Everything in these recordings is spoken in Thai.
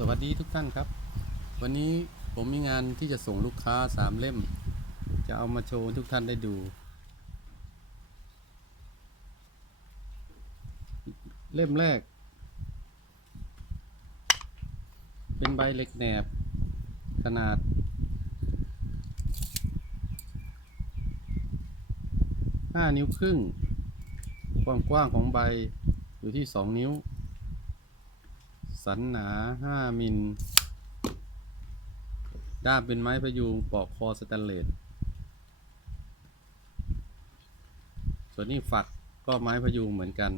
สวัสดีทุกท่านครับ วันนี้ผมมีงานที่จะส่งลูกค้าสามเล่ม จะเอามาโชว์ทุกท่านได้ดู เล่มแรก เป็นใบเหล็กแหนบ ขนาดห้านิ้วครึ่ง ความกว้างของใบอยู่ที่สองนิ้ว สันหนา5มิล ด้ามเป็นไม้พยุงปอกคอสแตนเลส ส่วนนี้ฝักก็ไม้พยุงเหมือนกัน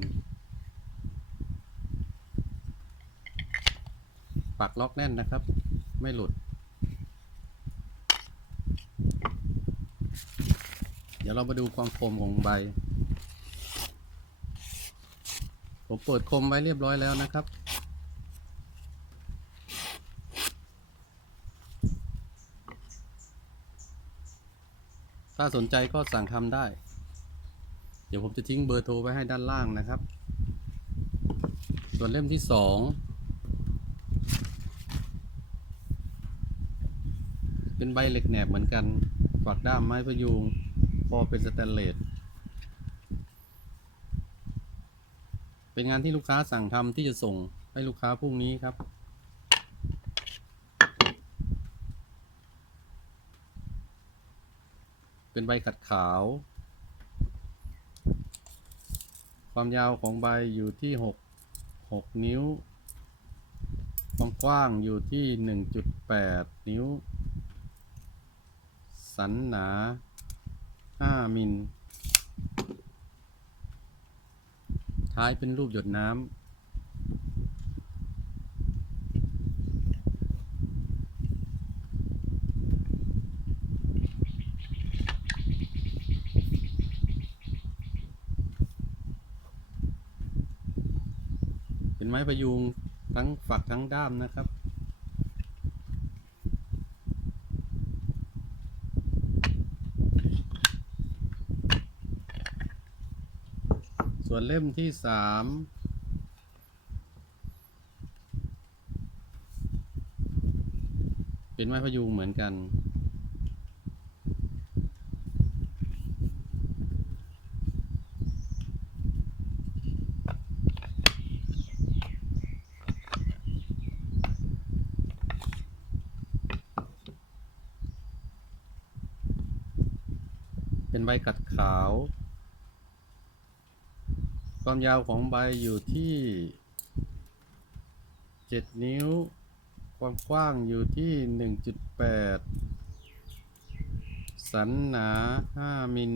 ปักล็อกแน่นนะครับ ไม่หลุด เดี๋ยวเรามาดูความคมของใบ ผมเปิดคมไว้เรียบร้อยแล้วนะครับ ถ้าสนใจก็สั่งทำได้ เดี๋ยวผมจะทิ้งเบอร์โทรไว้ให้ด้านล่างนะครับ ส่วนเล่มที่สองเป็นใบเหล็กแหนบเหมือนกันฝักด้ามไม้พยุงคอเป็นสแตนเลสเป็นงานที่ลูกค้าสั่งทำที่จะส่งให้ลูกค้าพรุ่งนี้ครับ เป็นใบขัดขาว ความยาวของใบอยู่ที่หกหกนิ้ว ความกว้างอยู่ที่หนึ่งจุดแปดนิ้ว สันหนาห้ามิล ท้ายเป็นรูปหยดน้ำ ไม้ประยุงทั้งฝักทั้งด้ามนะครับ ส่วนเล่มที่สามเป็นไม้พยุงเหมือนกัน เป็นใบกัดขาว ความยาวของใบอยู่ที่ 7 นิ้ว ความกว้างอยู่ที่ 1.8 สันหนา 5 มิล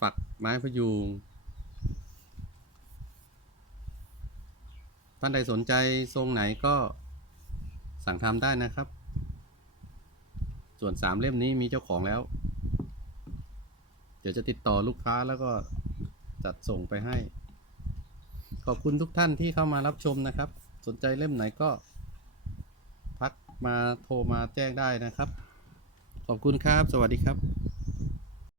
ฝักไม้พยุง ท่านใดสนใจทรงไหนก็สั่งทำได้นะครับ ส่วนสามเล่มนี้มีเจ้าของแล้ว เดี๋ยวจะติดต่อลูกค้าแล้วก็จัดส่งไปให้ ขอบคุณทุกท่านที่เข้ามารับชมนะครับ สนใจเล่มไหนก็ทักมาโทรมาแจ้งได้นะครับ ขอบคุณครับ สวัสดีครับ